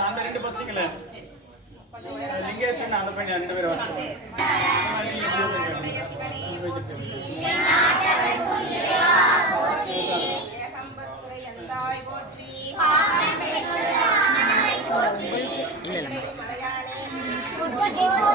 அந்த ரெண்டு பஸ்ஸுங்களே லிங்கேஷன் அந்த பையன் ரெண்டு பேரும் Thank you.